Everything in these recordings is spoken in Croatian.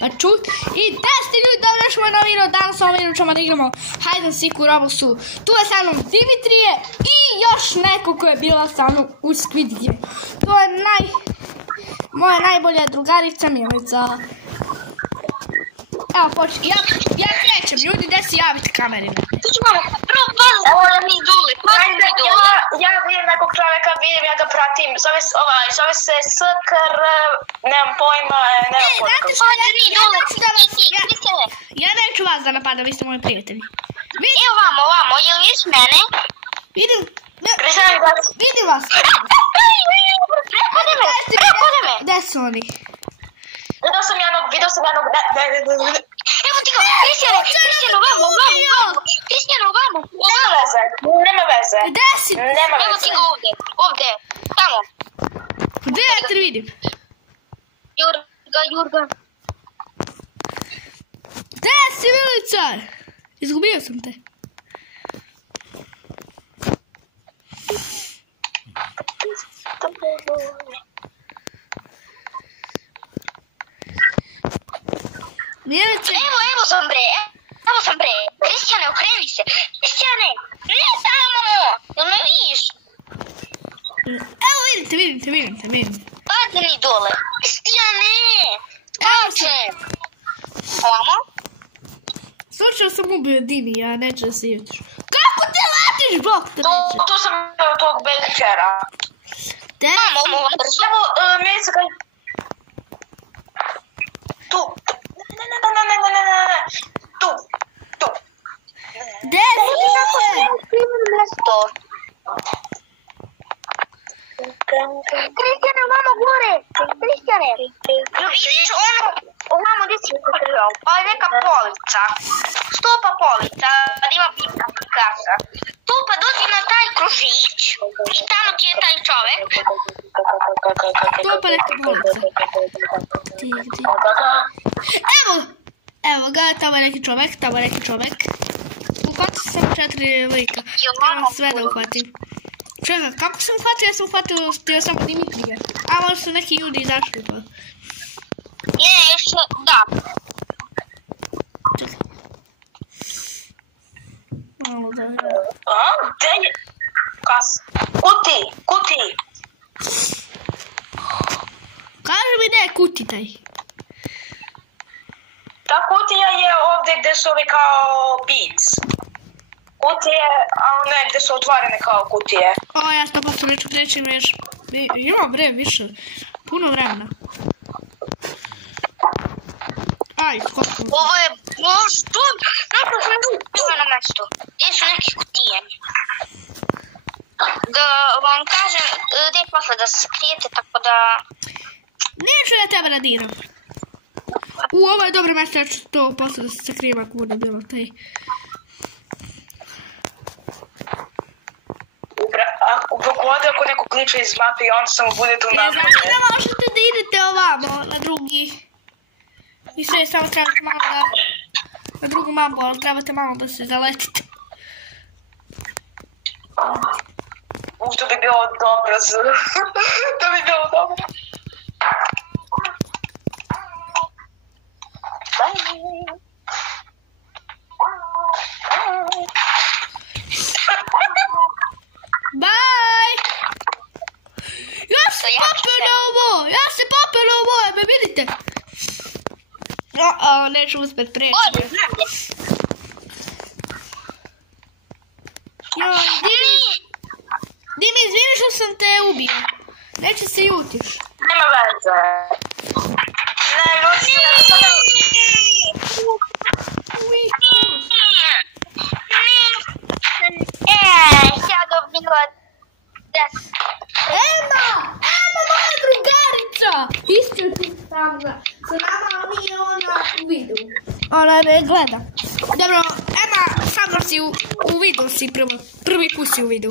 Pa čut. I 10 ljudi, dobro došli na novi video. Danas ovom videu ćemo da igramo Hide and Seek u Robloxu. Tu je sa mnom Dimitrije i još neko ko je bila sa mnom u Squid Game. To je moja najbolja drugarica Milica. Evo počne. Ja krećem, ljudi, gdje si javite kameri? Evo je mi Dule, ja vidim nekog čovjeka, ja ga pratim, zove se Skr, nemam pojma, nemam pojma. Ja neću vas da napadam, vi ste moji prijatelji. Evo vamo, jel vidiš mene? Vidim vas. Prepode me. Gdje su oni? Vidio sam jednog, evo ti ga, Kristijano, vamo. Nema veze. Gdje si? Evo ti ga ovdje, tamo. Gdje ja te vidim? Jurga. Gdje si, Milica? Izgubio sam te. Milica. Evo sam bre. Kristijane, okreni se. Kristijane, ne tamo. Jel me vidiš? Evo vidim. Padni dole. Kristijane. Pače. Ovamo? Slučajno sam ubio Dimi, ja neću da se jutiš. Kako te letiš, bok te neće? Tu sam tog Belčera. Evo, Milica kaj... Tu. Tu. Gdje si? Kristijane, ovamo gore. Kristijane. Vidiš ono, ovamo gdje si ukazao. Ovo je neka polica. Stopa polica, da ima kasa. Tu pa dođi na taj kružić i tamo ti je taj čovek. Stopa neka polica. Evo ga, tamo je neki čovek. Uhvatio sam 4 lika. Trebam sve da uhvatim. Čekaj, kako sam uhvatio? Ja sam uhvatio samo Dimitrije. A možda su neki ljudi izašli pa. Ne, još da. Čekaj. Malo da vidim. Gdje je? Kas? Kuti. Kaži mi gdje je kuti taj. Ta kutija je ovdje gdje su ovi kao beats. Kutije, ali ne gdje su otvorene kao kutije. O, ja 100% neću kreći još. Ima više. Puno vremena. Aj, skočim. Ovo je možda. Nakon sam bilo na mjestu. Gdje su neki kutije. Da vam kažem gdje je posle da se skrijete, tako da... Neću ja tebe radiram. Ovo je dobro mjesto, ja ću to posle da se sakrijem ako bude bilo taj. Ako neko kliče iz mape i on samo bude tu napred. Ne znam da možete da idete ovamo na drugi. Mislim, samo trebate malo da... Na drugu mapu, ali trebate malo da se zaletite. To bi bilo dobro. To bi bilo dobro. Bye! Ja se popeo na ovo, me vidite? Neću uspjet preći. Dimi, izvini što sam te ubio. Neće se ljutiš. Nema veze. Ne, ljuti se. Ja dobila 10. Ema, moja drugarica! Isto je tu sa nama nije ona u videu. Ona ne gleda. Dobro, Ema, samo si u videu si prvi put si u videu.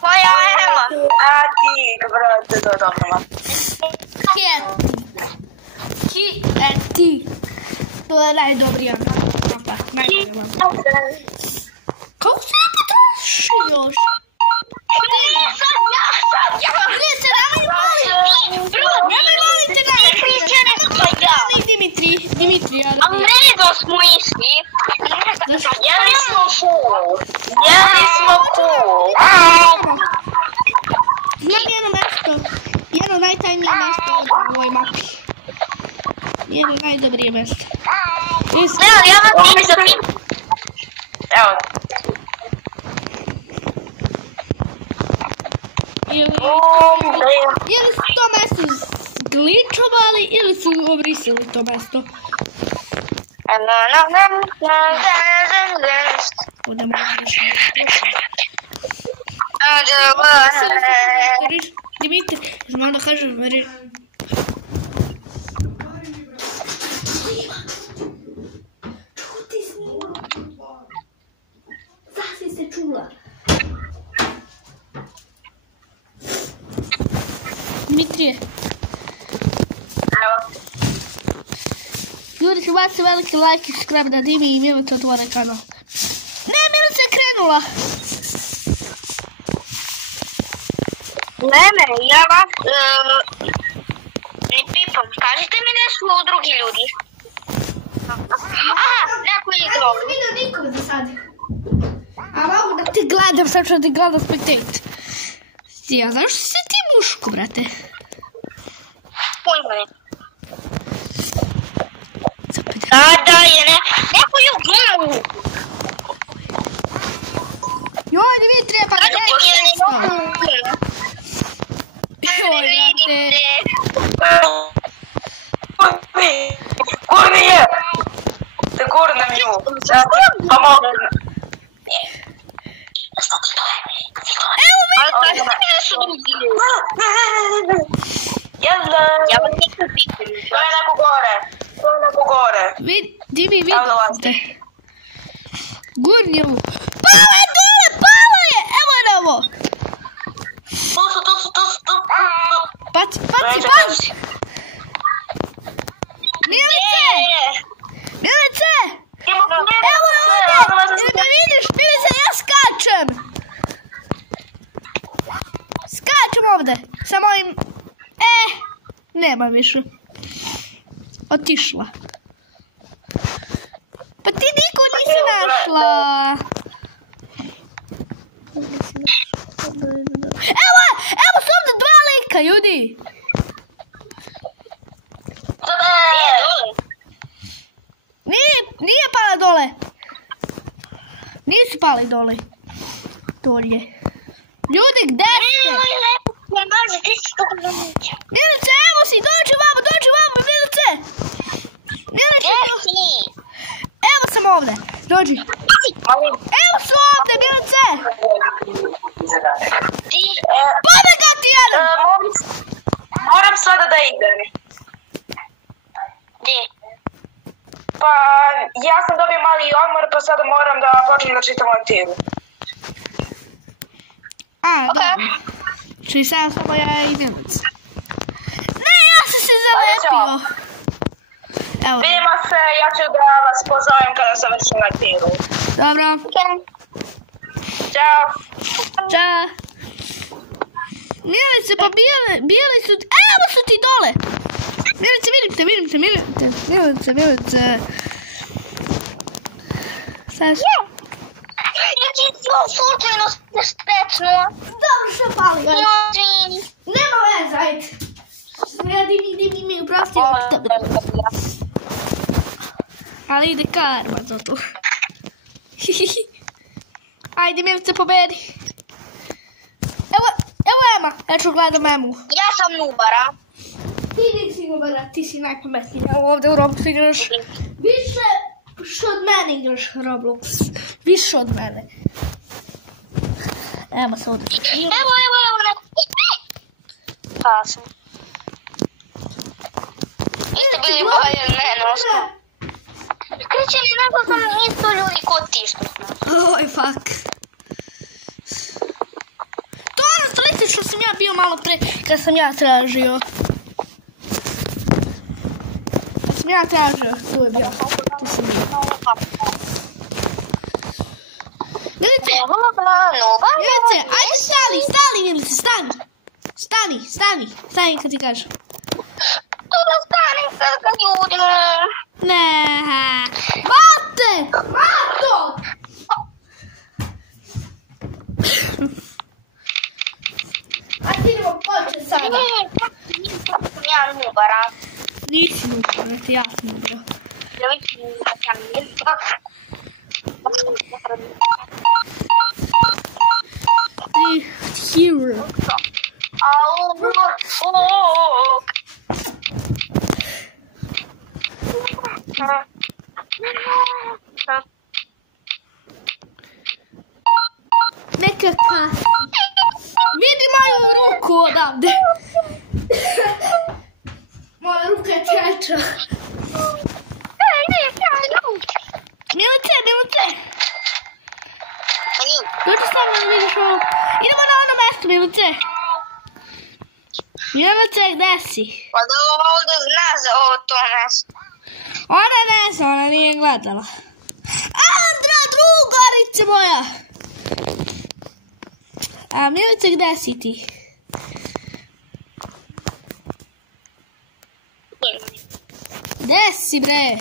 Koja Ema? A ti, dobro. Ti. To je najdobrija mapa. Kako se ne potroši još? Sad ja! Ne se, nemoj voliti! Nemoj voliti da Ali redom smo išli. Jeli smo cool. Jeli smo cool. Znam jedno mesto. Jedno najtajnije mesto u ovoj mapi. Jedno najdobrije mesto. Evo, ja vam tim za tim. Evo. Ili su to mesto glitchovali ili su obrisali to mesto. Ovdje možeš Dimitri, znam da kažem Čuti snima. Zasi se čula. Dimitrije. Ljudi su baci veliki like i subscribe da Dimi i Milica otvore kanal. Ne, Milica je krenula. Ne, ja vas ne pipam. Kažite mi da su drugi ljudi. Aha, neko je igrao. Nisam vidio nikog za sad. A mogu da ti gledam, sad ću da ti gledam spectate. Ja, zašto si ti muško, brate? Pojma ne. Da je ne. Neko je u gumu. Joj, Dimitrije, pa gdje je nešto? Joj, brate. Gurni je. Te gurnem nju. Pa mogu. Evo mi! Ali kažete mi da su drugi ljudi. Jelda. Ja vam nikad pitam. To je neko gore. To je neko gore. Dimi, vidite. Gurni ovu. Pala je dole, pala je! Evo je ovo. Tu su. Baci. Milice! Evo je ovdje! Ili me vidiš? Milice, ja skačem! Skačem ovdje! Sa mojim... nema više. Otišla. Pa ti niko nisi našla. Evo su ovdje dva lika, ljudi. Nije pala dole. Nisu pali dole. Dolje. Ljudi, gdje ste? Milice, evo si, dođi vamo, Milice. Evo sam ovdje, dođi. Evo su ovdje, Milice. Pobegati jedan. Moram sada da idem. Gdje? Pa, ja sam dobio mali odmor, pa sada moram da počnem da čitam lektiru. Dobro. Čili sada samo ja i Milica. Ne, ja sam se zalepio. Vidimo se, ja ću da vas pozovem kada sam vršim lektiru. Dobro. Ćao. Ćao. Milice, pa bijeli su... Evo su ti dole. Milice, Milice. Sad što? Ja ti slučajno stečnuo. Dobro što pali. Nema veze, ajde. Ja Dimi mi uprostio. Ali ide karma za to. Ajde, Milice, pobedi. Evo Ema, ja ću gledam Emu. Ja sam Nubara. Ti nisi Nubara, ti si najpametniji. Evo ovdje u Roblox igraš. Više što od mene igraš Roblox. Više od mene. Ema se ovdje. Evo, neko. Pa sam. Vi ste bili bolji od mene, osnovno. Krećeli nego sam isto ljudi kod ti što smo. Oj, fuck. To je ono stranice što sam ja bio malo pre, kad sam ja tražio. Tu je bio. Tu sam bio. Milice, ajde stani, Milice, stani kad ti kažem. Tu da stanem sad kad ljudima. Ne. Mate! Mato! A ti idemo početi sada. Ja nubara. Nisi nubara, ja sam nubara. Hero. Neka kasi. Vidi moju ruku odavde. Moja ruka je čeča. Milice, Milice. Dođi s nama da vidiš ovo. Idemo na ono mesto, Milice. Milice, gde si? Pa da ovdje zna za ovo to mesto. Ona ne zna, ona nije gledala. Andra, drugarice moja! A Milice, gde si ti? Gde si, bre?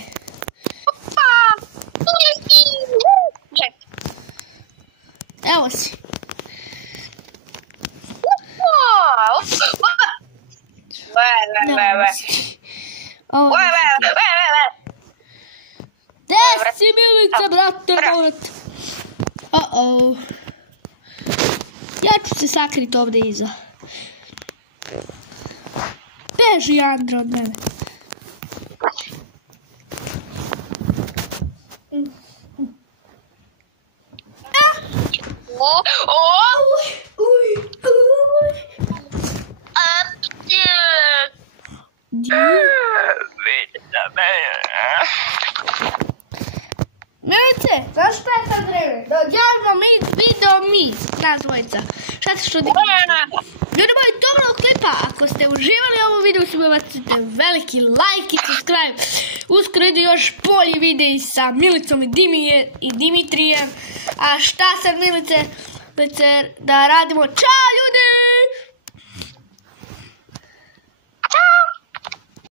Evo si. Gde si, Milice, brate, morat? Uh-oh. Ja ću se sakriti ovdje iza. Beži, Andra, od mene. Milice, znaš šta je sad vreme? Da odjavimo video mi, nas dvojica. Šta se što dikamo? Ljudi moji, dobrog klipa. Ako ste uživali u ovom videu, bacite veliki like i subscribe. Uskoro idu još bolji videi sa Milicom i Dimitrijem. A šta sad, Milice, da radimo? Ćao, ljudi!